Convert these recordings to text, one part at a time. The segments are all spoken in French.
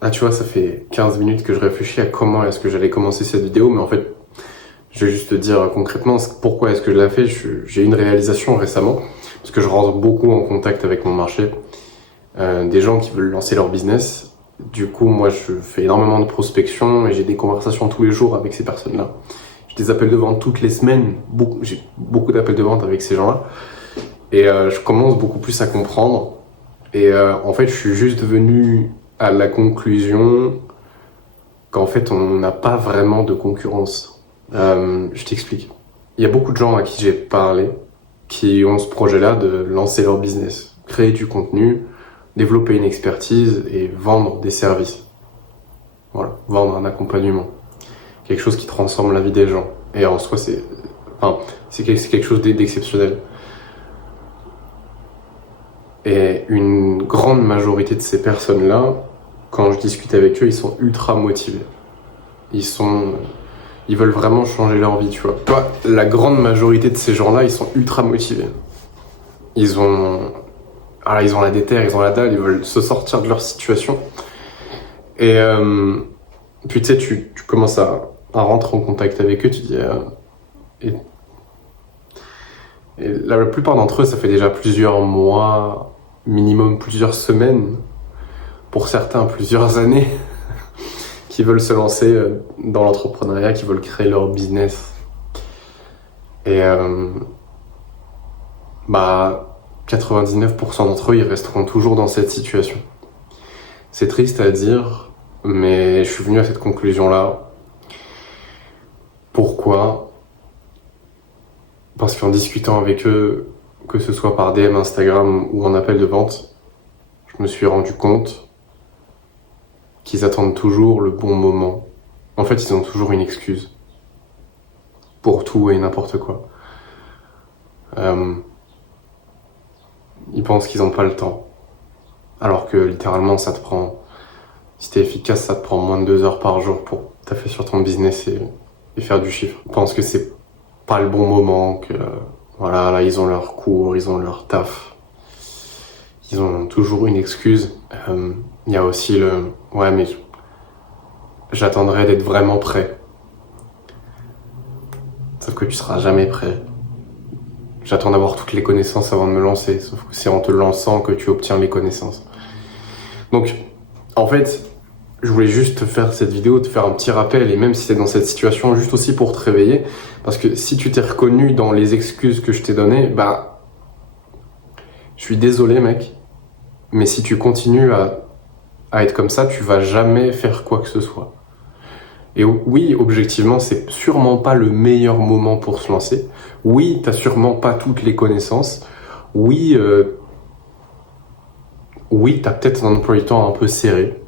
Ah, tu vois, ça fait 15 minutes que je réfléchis à comment est-ce que j'allais commencer cette vidéo, mais en fait, je vais juste te dire concrètement pourquoi est-ce que je l'ai fait. J'ai eu une réalisation récemment, parce que je rentre beaucoup en contact avec mon marché, des gens qui veulent lancer leur business. Du coup, moi, je fais énormément de prospection et j'ai des conversations tous les jours avec ces personnes-là. J'ai des appels de vente toutes les semaines, j'ai beaucoup d'appels de vente avec ces gens-là. Et je commence beaucoup plus à comprendre. Et en fait, je suis juste venu à la conclusion qu'en fait, on n'a pas vraiment de concurrence. Je t'explique. Il y a beaucoup de gens à qui j'ai parlé qui ont ce projet-là de lancer leur business, créer du contenu, développer une expertise et vendre des services. Voilà, vendre un accompagnement. Quelque chose qui transforme la vie des gens. Et en soi, c'est quelque chose d'exceptionnel. Et une grande majorité de ces personnes-là, quand je discute avec eux, ils sont ultra motivés. Ils veulent vraiment changer leur vie, tu vois. La grande majorité de ces gens-là, ils sont ultra motivés. Ils ont la déterre, ils ont la dalle, ils veulent se sortir de leur situation. Et puis tu sais, tu commences à rentrer en contact avec eux, tu dis... et la plupart d'entre eux, ça fait déjà plusieurs mois, minimum plusieurs semaines, pour certains plusieurs années, qui veulent se lancer dans l'entrepreneuriat, qui veulent créer leur business. Et 99% d'entre eux, ils resteront toujours dans cette situation. C'est triste à dire, mais je suis venu à cette conclusion-là. Pourquoi ? Parce qu'en discutant avec eux, que ce soit par DM Instagram ou en appel de vente, je me suis rendu compte qu'ils attendent toujours le bon moment. En fait, ils ont toujours une excuse pour tout et n'importe quoi. Ils pensent qu'ils n'ont pas le temps. Alors que littéralement, si t'es efficace, ça te prend moins de 2 heures par jour pour taffer sur ton business et faire du chiffre. Ils pensent que c'est pas le bon moment, que voilà, là, ils ont leur cours, ils ont leur taf. Ils ont toujours une excuse. Il y a aussi ouais, mais j'attendrai d'être vraiment prêt. Sauf que tu seras jamais prêt. J'attends d'avoir toutes les connaissances avant de me lancer. Sauf que c'est en te lançant que tu obtiens les connaissances. Donc, en fait, je voulais juste te faire cette vidéo, te faire un petit rappel, et même si t'es dans cette situation, juste aussi pour te réveiller. Parce que si tu t'es reconnu dans les excuses que je t'ai données, je suis désolé, mec. Mais si tu continues à être comme ça, tu vas jamais faire quoi que ce soit. Et oui, objectivement, c'est sûrement pas le meilleur moment pour se lancer. Oui, t'as sûrement pas toutes les connaissances. Oui, t'as peut-être un emploi du temps un peu serré.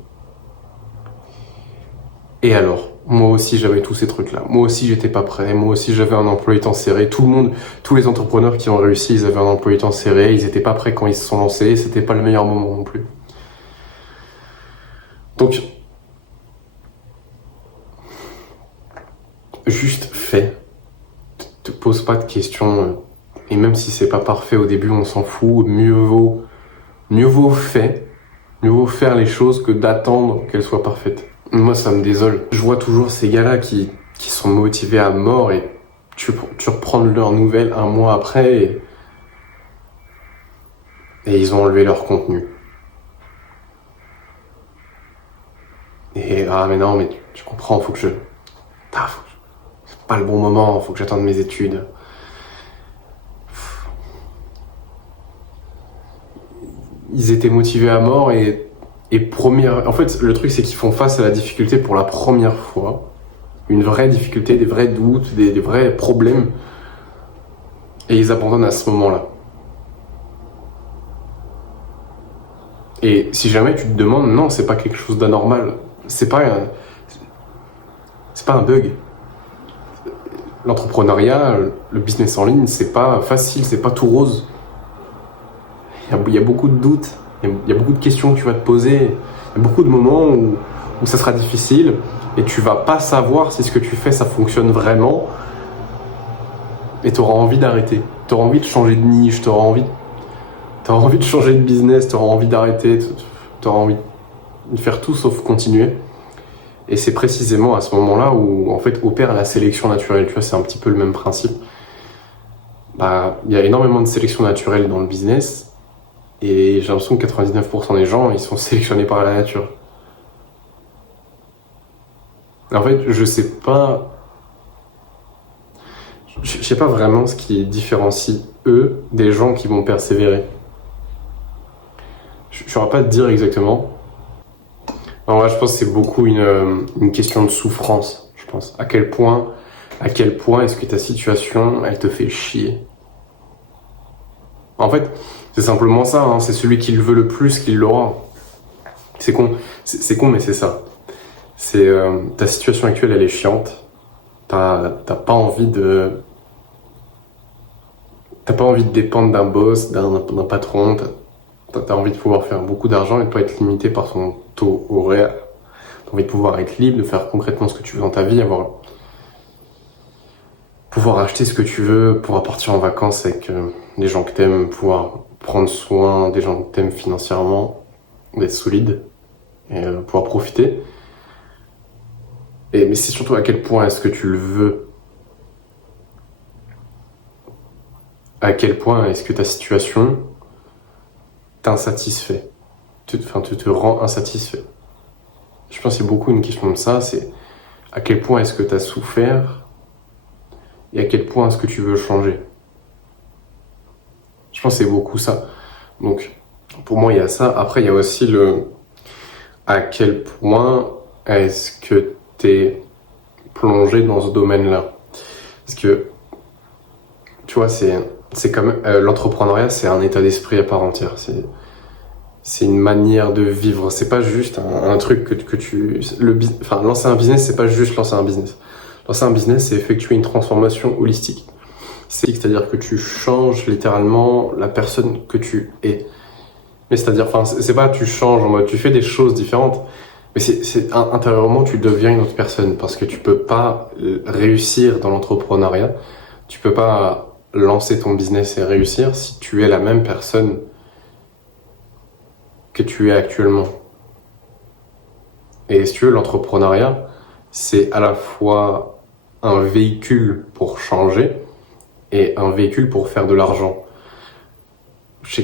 Et alors, moi aussi j'avais tous ces trucs-là. Moi aussi j'étais pas prêt. Moi aussi j'avais un emploi du temps serré. Tous les entrepreneurs qui ont réussi, ils avaient un emploi du temps serré. Ils étaient pas prêts quand ils se sont lancés. C'était pas le meilleur moment non plus. Donc, juste fais. Te pose pas de questions. Et même si c'est pas parfait au début, on s'en fout. Mieux vaut faire. Mieux vaut faire les choses que d'attendre qu'elles soient parfaites. Moi, ça me désole. Je vois toujours ces gars-là qui sont motivés à mort et tu reprends leurs nouvelles un mois après et ils ont enlevé leur contenu. Et mais non, mais tu comprends, c'est pas le bon moment, faut que j'attende mes études. Ils étaient motivés à mort en fait, le truc c'est qu'ils font face à la difficulté pour la première fois. Une vraie difficulté, des vrais doutes, des vrais problèmes. Et ils abandonnent à ce moment-là. Et si jamais tu te demandes, non, c'est pas quelque chose d'anormal. C'est pas un bug. L'entrepreneuriat, le business en ligne, c'est pas facile, c'est pas tout rose. Il y a beaucoup de doutes, il y a beaucoup de questions que tu vas te poser, il y a beaucoup de moments où ça sera difficile et tu vas pas savoir si ce que tu fais ça fonctionne vraiment et tu auras envie d'arrêter, tu auras envie de changer de niche, tu auras envie de changer de business, tu auras envie d'arrêter, tu auras envie faire tout sauf continuer. Et c'est précisément à ce moment-là où en fait opère la sélection naturelle. Tu vois, c'est un petit peu le même principe. Bah, il y a énormément de sélection naturelle dans le business et j'ai l'impression que 99% des gens, ils sont sélectionnés par la nature. En fait, je sais pas vraiment ce qui différencie eux des gens qui vont persévérer. Je ne saurais pas te dire exactement. Alors là, je pense que c'est beaucoup une question de souffrance, je pense. À quel point est-ce que ta situation, elle te fait chier? En fait, c'est simplement ça, hein. C'est celui qui le veut le plus qui l'aura. C'est con, mais c'est ça. C'est ta situation actuelle, elle est chiante. T'as pas envie de dépendre d'un boss, d'un patron. T'as envie de pouvoir faire beaucoup d'argent et de pas être limité par ton taux horaire. T'as envie de pouvoir être libre, de faire concrètement ce que tu veux dans ta vie, pouvoir acheter ce que tu veux, pouvoir partir en vacances avec des gens que t'aimes, pouvoir prendre soin des gens que t'aimes financièrement, d'être solide et pouvoir profiter. Mais c'est surtout à quel point est-ce que tu le veux. À quel point est-ce que ta situation t'insatisfait, te rend insatisfait. Je pense que c'est beaucoup une question de ça, c'est à quel point est-ce que tu as souffert et à quel point est-ce que tu veux changer. Je pense que c'est beaucoup ça. Donc, pour moi, il y a ça. Après, il y a aussi à quel point est-ce que tu es plongé dans ce domaine-là. Parce que, tu vois, c'est quand même, l'entrepreneuriat, c'est un état d'esprit à part entière. C'est une manière de vivre. C'est pas juste un truc que tu... lancer un business, c'est pas juste lancer un business. Lancer un business, c'est effectuer une transformation holistique. C'est-à-dire que tu changes littéralement la personne que tu es. Mais c'est-à-dire, c'est pas tu changes en mode, tu fais des choses différentes, mais intérieurement, tu deviens une autre personne parce que tu peux pas réussir dans l'entrepreneuriat. Tu peux pas lancer ton business et réussir si tu es la même personne que tu es actuellement. Et si tu veux, l'entrepreneuriat, c'est à la fois un véhicule pour changer et un véhicule pour faire de l'argent.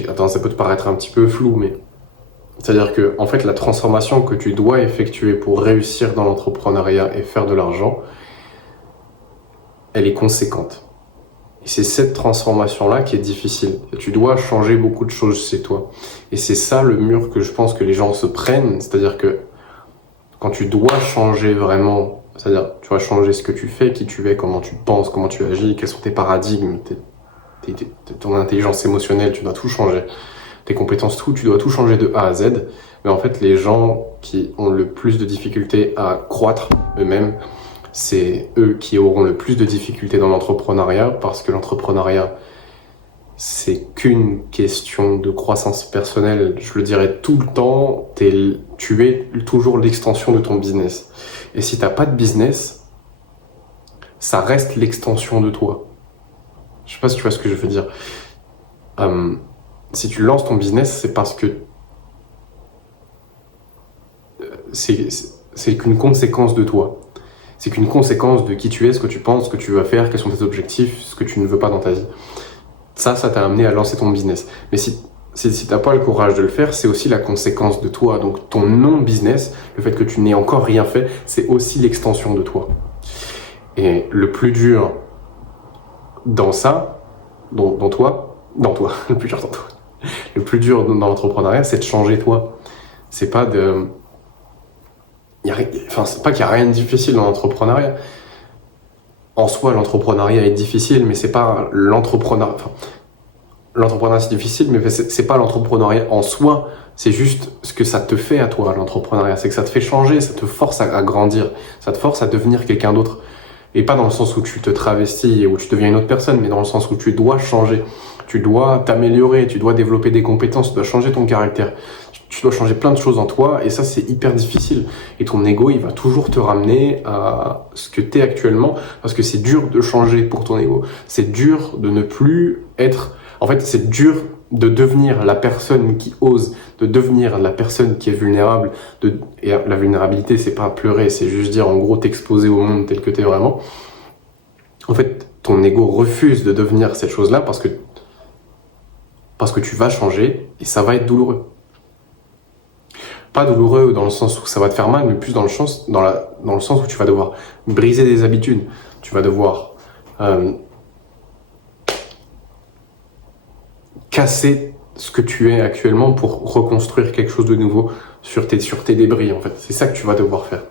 Attends, ça peut te paraître un petit peu flou, mais c'est-à-dire que, en fait, la transformation que tu dois effectuer pour réussir dans l'entrepreneuriat et faire de l'argent, elle est conséquente. Et c'est cette transformation-là qui est difficile. Tu dois changer beaucoup de choses chez toi. Et c'est ça le mur que je pense que les gens se prennent. C'est-à-dire que quand tu dois changer vraiment, c'est-à-dire tu dois changer ce que tu fais, qui tu es, comment tu penses, comment tu agis, quels sont tes paradigmes, ton intelligence émotionnelle, tu dois tout changer. Tes compétences, tout, tu dois tout changer de A à Z. Mais en fait, les gens qui ont le plus de difficultés à croître eux-mêmes, c'est eux qui auront le plus de difficultés dans l'entrepreneuriat parce que l'entrepreneuriat, c'est qu'une question de croissance personnelle. Je le dirais tout le temps, tu es toujours l'extension de ton business. Et si t'as pas de business, ça reste l'extension de toi. Je sais pas si tu vois ce que je veux dire. Si tu lances ton business, c'est parce que c'est qu'une conséquence de toi. C'est qu'une conséquence de qui tu es, ce que tu penses, ce que tu vas faire, quels sont tes objectifs, ce que tu ne veux pas dans ta vie. Ça t'a amené à lancer ton business. Mais si t'as pas le courage de le faire, c'est aussi la conséquence de toi. Donc ton non-business, le fait que tu n'aies encore rien fait, c'est aussi l'extension de toi. Et le plus dur dans ça, dans toi, le plus dur dans toi, le plus dur dans l'entrepreneuriat, c'est de changer toi. C'est pas c'est pas qu'il y a rien de difficile dans l'entrepreneuriat. En soi, l'entrepreneuriat est difficile, mais c'est pas l'entrepreneuriat. L'entrepreneuriat c'est difficile, mais c'est pas l'entrepreneuriat en soi. C'est juste ce que ça te fait à toi, l'entrepreneuriat. C'est que ça te fait changer, ça te force à grandir, ça te force à devenir quelqu'un d'autre. Et pas dans le sens où tu te travestis et où tu deviens une autre personne, mais dans le sens où tu dois changer. Tu dois t'améliorer, tu dois développer des compétences, tu dois changer ton caractère. Tu dois changer plein de choses en toi et ça c'est hyper difficile. Et ton ego il va toujours te ramener à ce que t'es actuellement parce que c'est dur de changer pour ton ego. C'est dur de ne plus être... En fait c'est dur de devenir la personne qui ose, de devenir la personne qui est vulnérable. Et la vulnérabilité, c'est pas pleurer, c'est juste dire en gros t'exposer au monde tel que t'es vraiment. En fait, ton ego refuse de devenir cette chose-là parce que tu vas changer et ça va être douloureux. Pas douloureux dans le sens où ça va te faire mal, mais plus dans le sens où tu vas devoir briser des habitudes. Tu vas devoir casser ce que tu es actuellement pour reconstruire quelque chose de nouveau sur tes débris, en fait. C'est ça que tu vas devoir faire.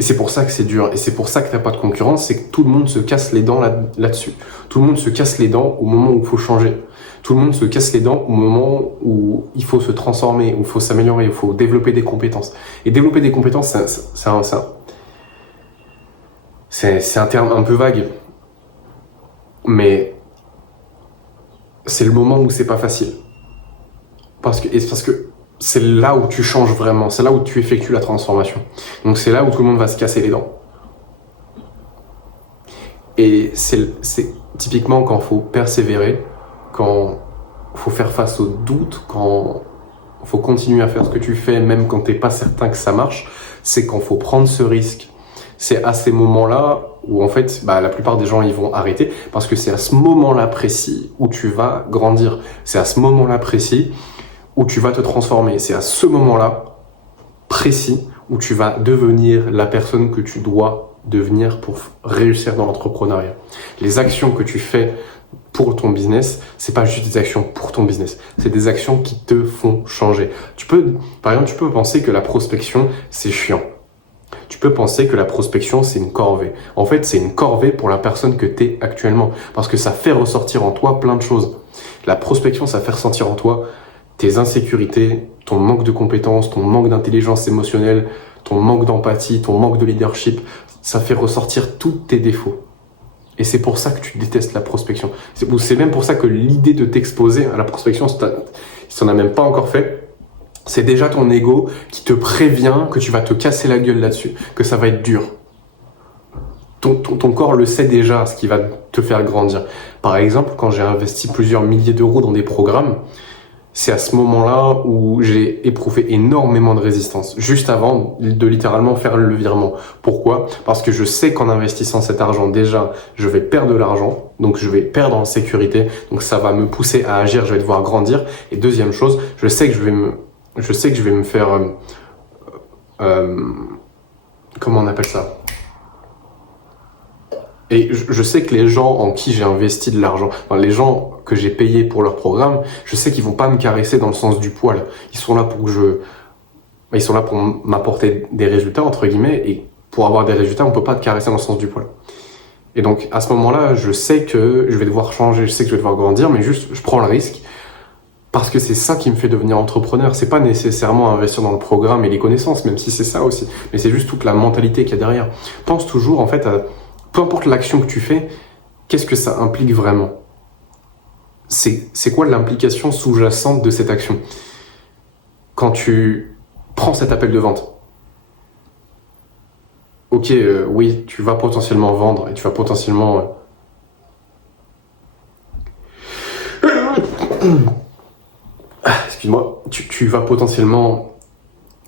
Et c'est pour ça que c'est dur, et c'est pour ça que t'as pas de concurrence, c'est que tout le monde se casse les dents là-dessus. Tout le monde se casse les dents au moment où il faut changer. Tout le monde se casse les dents au moment où il faut se transformer, où il faut s'améliorer, où il faut développer des compétences. Et développer des compétences, c'est un terme un peu vague. Mais c'est le moment où c'est pas facile. Parce que c'est là où tu changes vraiment, c'est là où tu effectues la transformation. Donc c'est là où tout le monde va se casser les dents. Et c'est typiquement quand il faut persévérer, quand il faut faire face aux doutes, quand il faut continuer à faire ce que tu fais, même quand tu n'es pas certain que ça marche, c'est quand il faut prendre ce risque. C'est à ces moments-là où en fait, la plupart des gens ils vont arrêter parce que c'est à ce moment-là précis où tu vas grandir. C'est à ce moment-là précis où tu vas te transformer. C'est à ce moment-là précis où tu vas devenir la personne que tu dois devenir pour réussir dans l'entrepreneuriat. Les actions que tu fais pour ton business, c'est pas juste des actions pour ton business, c'est des actions qui te font changer. Par exemple, tu peux penser que la prospection, c'est chiant. Tu peux penser que la prospection, c'est une corvée. En fait, c'est une corvée pour la personne que tu es actuellement. Parce que ça fait ressortir en toi plein de choses. La prospection, ça fait ressentir en toi tes insécurités, ton manque de compétences, ton manque d'intelligence émotionnelle, ton manque d'empathie, ton manque de leadership. Ça fait ressortir tous tes défauts. Et c'est pour ça que tu détestes la prospection. C'est même pour ça que l'idée de t'exposer à la prospection, si tu n'en as même pas encore fait, c'est déjà ton ego qui te prévient que tu vas te casser la gueule là-dessus, que ça va être dur. Ton corps le sait déjà, ce qui va te faire grandir. Par exemple, quand j'ai investi plusieurs milliers d'euros dans des programmes, c'est à ce moment-là où j'ai éprouvé énormément de résistance, juste avant de littéralement faire le virement. Pourquoi ? Parce que je sais qu'en investissant cet argent, déjà, je vais perdre de l'argent, donc je vais perdre en sécurité, donc ça va me pousser à agir, je vais devoir grandir. Et deuxième chose, je sais que je vais me faire... comment on appelle ça ? Et je sais que les gens en qui j'ai investi de l'argent, les gens que j'ai payés pour leur programme, je sais qu'ils vont pas me caresser dans le sens du poil. Ils sont là pour m'apporter des résultats, entre guillemets, et pour avoir des résultats, on peut pas te caresser dans le sens du poil. Et donc, à ce moment-là, je sais que je vais devoir changer, je sais que je vais devoir grandir, mais juste, je prends le risque. Parce que c'est ça qui me fait devenir entrepreneur. C'est pas nécessairement investir dans le programme et les connaissances, même si c'est ça aussi. Mais c'est juste toute la mentalité qu'il y a derrière. Pense toujours, en fait, à peu importe l'action que tu fais, qu'est-ce que ça implique vraiment ? C'est quoi l'implication sous-jacente de cette action ? Quand tu prends cet appel de vente, ok, oui, tu vas potentiellement vendre et tu vas potentiellement... excuse-moi, tu vas potentiellement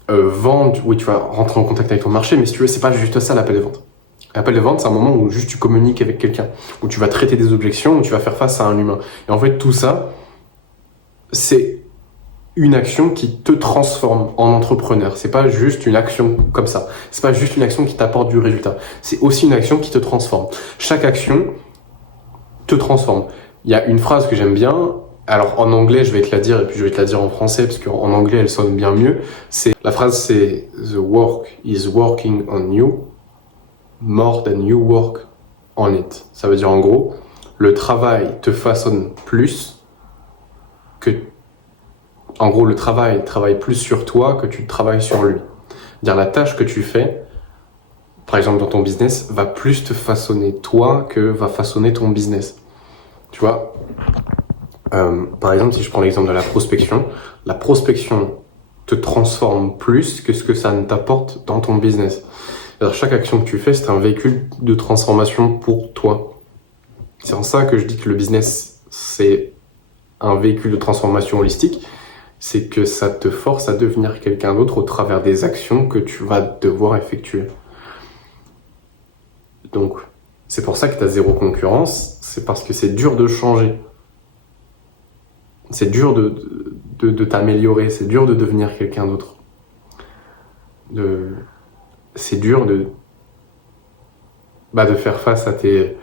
vendre, oui, tu vas rentrer en contact avec ton marché, mais si tu veux, c'est pas juste ça l'appel de vente. L'appel de vente, c'est un moment où juste tu communiques avec quelqu'un, où tu vas traiter des objections, où tu vas faire face à un humain. Et en fait, tout ça, c'est une action qui te transforme en entrepreneur. C'est pas juste une action comme ça. C'est pas juste une action qui t'apporte du résultat. C'est aussi une action qui te transforme. Chaque action te transforme. Il y a une phrase que j'aime bien. Alors en anglais, je vais te la dire et puis je vais te la dire en français parce qu'en anglais, elle sonne bien mieux. La phrase, c'est "The work is working on you more than you work on it". Ça veut dire en gros, le travail te façonne plus que... En gros, le travail travaille plus sur toi que tu travailles sur lui. Dire la tâche que tu fais, par exemple dans ton business, va plus te façonner toi que va façonner ton business. Tu vois, par exemple, si je prends l'exemple de la prospection te transforme plus que ce que ça ne t'apporte dans ton business. Alors, chaque action que tu fais, c'est un véhicule de transformation pour toi. C'est en ça que je dis que le business, c'est un véhicule de transformation holistique, c'est que ça te force à devenir quelqu'un d'autre au travers des actions que tu vas devoir effectuer. Donc, c'est pour ça que tu as zéro concurrence, c'est parce que c'est dur de changer. C'est dur de t'améliorer, c'est dur de devenir quelqu'un d'autre. C'est dur de faire face à tes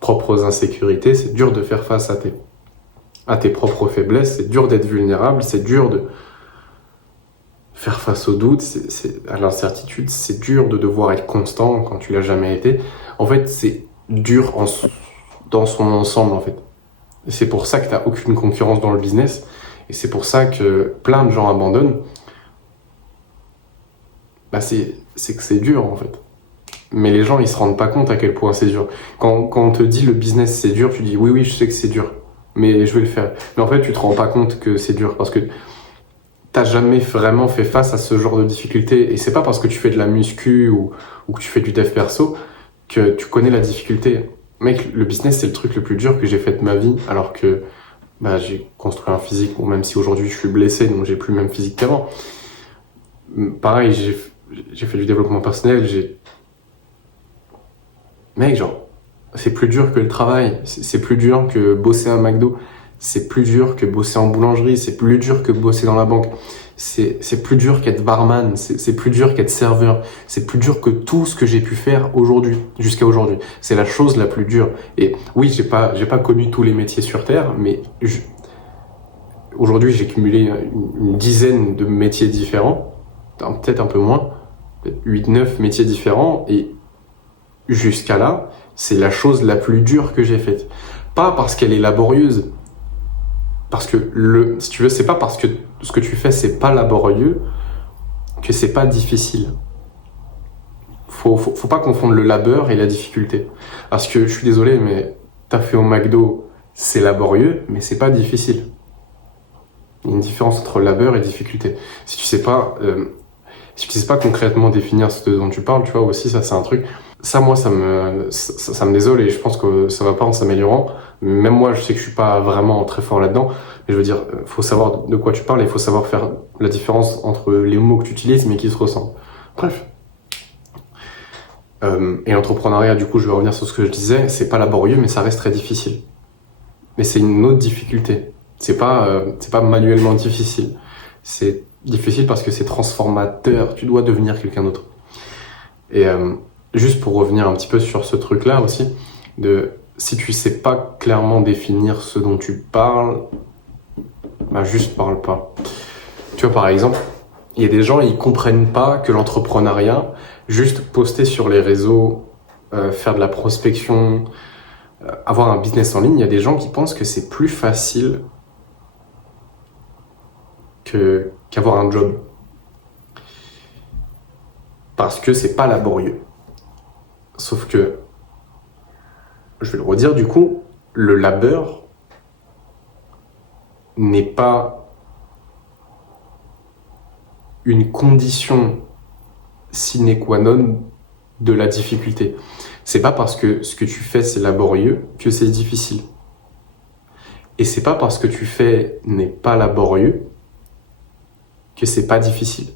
propres insécurités, c'est dur de faire face à tes propres faiblesses, c'est dur d'être vulnérable, c'est dur de faire face aux doutes, à l'incertitude, c'est dur de devoir être constant quand tu l'as jamais été. En fait, c'est dur dans son ensemble, en fait. Et c'est pour ça que tu n'as aucune concurrence dans le business, et c'est pour ça que plein de gens abandonnent. C'est que c'est dur, en fait. Mais les gens, ils se rendent pas compte à quel point c'est dur. Quand on te dit le business c'est dur, tu dis oui, je sais que c'est dur, mais je vais le faire. Mais en fait, tu te rends pas compte que c'est dur parce que t'as jamais vraiment fait face à ce genre de difficulté. Et c'est pas parce que tu fais de la muscu ou que tu fais du dev perso que tu connais la difficulté. Mec, le business, c'est le truc le plus dur que j'ai fait de ma vie, alors que j'ai construit un physique, bon, même si aujourd'hui je suis blessé, donc j'ai plus le même physique qu'avant. Pareil, j'ai fait du développement personnel, Mec, genre, c'est plus dur que le travail, c'est plus dur que bosser à McDo, c'est plus dur que bosser en boulangerie, c'est plus dur que bosser dans la banque, c'est plus dur qu'être barman, c'est plus dur qu'être serveur, c'est plus dur que tout ce que j'ai pu faire aujourd'hui, jusqu'à aujourd'hui. C'est la chose la plus dure. Et oui, j'ai pas connu tous les métiers sur Terre, mais aujourd'hui, j'ai cumulé une dizaine de métiers différents, peut-être un peu moins, peut-être 8-9 métiers différents, et jusqu'à là, c'est la chose la plus dure que j'ai faite. Pas parce qu'elle est laborieuse. Parce que, si tu veux, c'est pas parce que ce que tu fais, c'est pas laborieux que c'est pas difficile. Faut pas confondre le labeur et la difficulté. Parce que, je suis désolé, mais taffer au McDo, c'est laborieux, mais c'est pas difficile. Il y a une différence entre labeur et difficulté. Si tu sais pas concrètement définir ce dont tu parles, tu vois, aussi, ça, c'est un truc. Ça, moi, ça me désole et je pense que ça va pas en s'améliorant. Même moi, je sais que je suis pas vraiment très fort là-dedans. Mais je veux dire, faut savoir de quoi tu parles et il faut savoir faire la différence entre les mots que tu utilises mais qui se ressemblent. Bref. Et l'entrepreneuriat, du coup, je vais revenir sur ce que je disais, c'est pas laborieux, mais ça reste très difficile. Mais c'est une autre difficulté. C'est pas manuellement difficile. C'est difficile parce que c'est transformateur. Tu dois devenir quelqu'un d'autre. Et juste pour revenir un petit peu sur ce truc-là aussi, si tu sais pas clairement définir ce dont tu parles, juste parle pas. Tu vois, par exemple, il y a des gens, ils comprennent pas que l'entrepreneuriat, juste poster sur les réseaux, faire de la prospection, avoir un business en ligne, il y a des gens qui pensent que c'est plus facile qu'avoir un job. Parce que c'est pas laborieux. Sauf que, je vais le redire du coup, le labeur n'est pas une condition sine qua non de la difficulté. C'est pas parce que ce que tu fais c'est laborieux que c'est difficile. Et c'est pas parce que tu fais n'est pas laborieux que c'est pas difficile.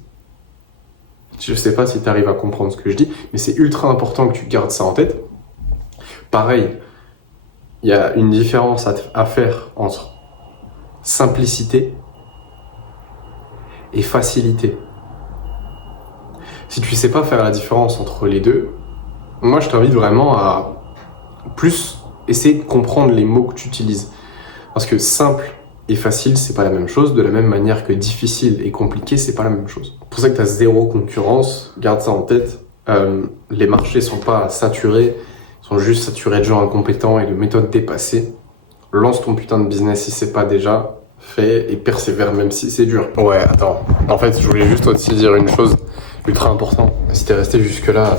Je sais pas si tu arrives à comprendre ce que je dis, mais c'est ultra important que tu gardes ça en tête. Pareil, il y a une différence à faire entre simplicité et facilité. Si tu sais pas faire la différence entre les deux, moi je t'invite vraiment à plus essayer de comprendre les mots que tu utilises. Parce que simple et facile, c'est pas la même chose, de la même manière que difficile et compliqué, c'est pas la même chose. C'est pour ça que tu as zéro concurrence, garde ça en tête. Les marchés sont pas saturés, ils sont juste saturés de gens incompétents et de méthodes dépassées. Lance ton putain de business si c'est pas déjà fait et persévère même si c'est dur. Ouais, attends. En fait, je voulais juste aussi dire une chose ultra importante. Si t'es resté jusque là,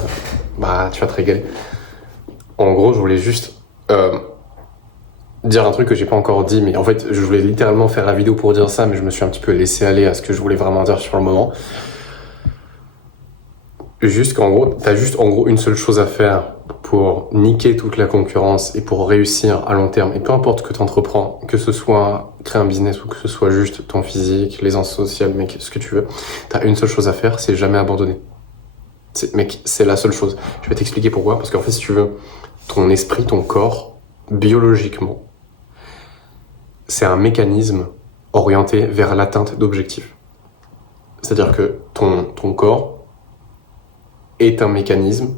tu vas te régaler. En gros, je voulais juste dire un truc que j'ai pas encore dit, mais en fait, je voulais littéralement faire la vidéo pour dire ça, mais je me suis un petit peu laissé aller à ce que je voulais vraiment dire sur le moment. juste qu'en gros, t'as juste en gros une seule chose à faire pour niquer toute la concurrence et pour réussir à long terme. Et peu importe ce que tu entreprends, que ce soit créer un business ou que ce soit juste ton physique, l'aisance sociale, mec, ce que tu veux, t'as une seule chose à faire, c'est jamais abandonner. Mec, c'est la seule chose. Je vais t'expliquer pourquoi. Parce qu'en fait, si tu veux, ton esprit, ton corps, biologiquement, c'est un mécanisme orienté vers l'atteinte d'objectifs. C'est-à-dire que ton corps est un mécanisme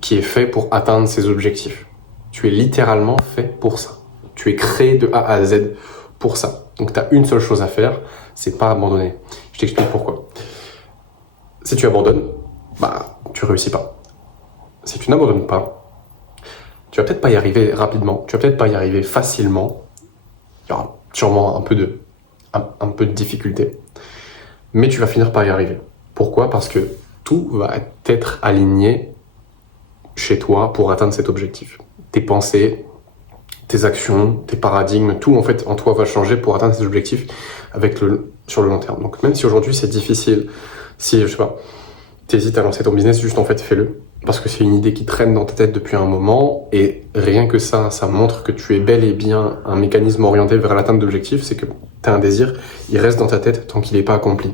qui est fait pour atteindre ses objectifs. Tu es littéralement fait pour ça. Tu es créé de A à Z pour ça. Donc tu as une seule chose à faire, c'est pas abandonner. Je t'explique pourquoi. Si tu abandonnes, tu réussis pas. Si tu n'abandonnes pas, tu vas peut-être pas y arriver rapidement, tu vas peut-être pas y arriver facilement. Il y aura sûrement un peu de difficulté. Mais tu vas finir par y arriver. Pourquoi ? Parce que tout va être aligné chez toi pour atteindre cet objectif. Tes pensées, tes actions, tes paradigmes, tout en fait en toi va changer pour atteindre cet objectif sur le long terme. Donc même si aujourd'hui c'est difficile, si je sais pas, t'hésites à lancer ton business, juste en fait fais-le. Parce que c'est une idée qui traîne dans ta tête depuis un moment et rien que ça montre que tu es bel et bien un mécanisme orienté vers l'atteinte d'objectifs, c'est que tu as un désir, il reste dans ta tête tant qu'il n'est pas accompli.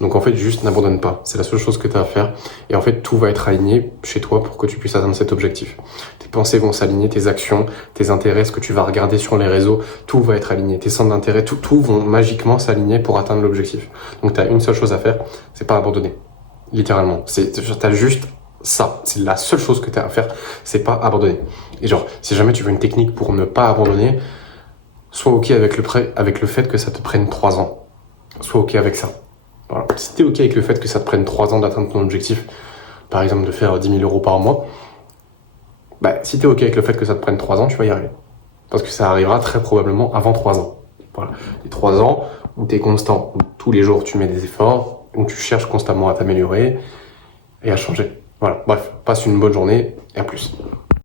Donc en fait, juste n'abandonne pas. C'est la seule chose que tu as à faire. Et en fait, tout va être aligné chez toi pour que tu puisses atteindre cet objectif. Tes pensées vont s'aligner, tes actions, tes intérêts, ce que tu vas regarder sur les réseaux, tout va être aligné. Tes centres d'intérêt, tout vont magiquement s'aligner pour atteindre l'objectif. Donc tu as une seule chose à faire, c'est pas abandonner. Littéralement. T'as juste ça. C'est la seule chose que tu as à faire, c'est pas abandonner. Et genre, si jamais tu veux une technique pour ne pas abandonner, sois ok avec le fait que ça te prenne 3 ans. Sois ok avec ça. Voilà. Si t'es ok avec le fait que ça te prenne 3 ans d'atteindre ton objectif, par exemple de faire 10 000 euros par mois, si t'es ok avec le fait que ça te prenne 3 ans, tu vas y arriver. Parce que ça arrivera très probablement avant 3 ans. Voilà. Les 3 ans où t'es constant, où tous les jours tu mets des efforts, où tu cherches constamment à t'améliorer et à changer. Voilà. Bref, passe une bonne journée et à plus.